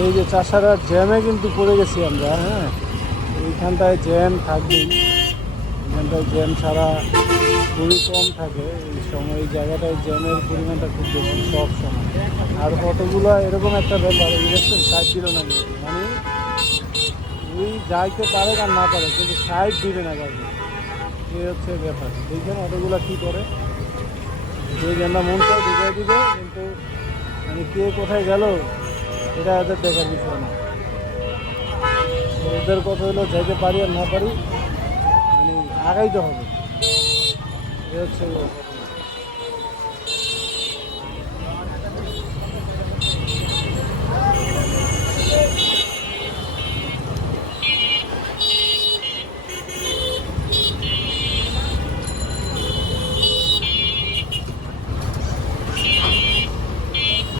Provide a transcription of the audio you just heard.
এই যে চাষারা জ্যামে কিন্তু পড়ে গেছি আমরা। হ্যাঁ, এইখানটায় জ্যাম থাকবেই, এখানটায় জ্যাম ছাড়া খুবই কম থাকে এই সময়। এই জায়গাটায় জ্যামের পরিমাণটা খুব বেশি সব সময়। আর অটোগুলো এরকম একটা ব্যাপার, এই দেখছেন সাইড দিল না কিন্তু, মানে ওই যাইতে পারে আর না পারে কিন্তু সাইড দিবে না গাড়ি, এই হচ্ছে ব্যাপার। দেখবেন অটোগুলো কী করে, যে যেন মন চায় ঢুকাই দিবে, কিন্তু মানে কে কোথায় গেল এটা ওদের দেখার বিষয় না। ওদের কথা হলো যাইতে পারি আর না পারি, মানে আগাইতে হবে, এ হচ্ছে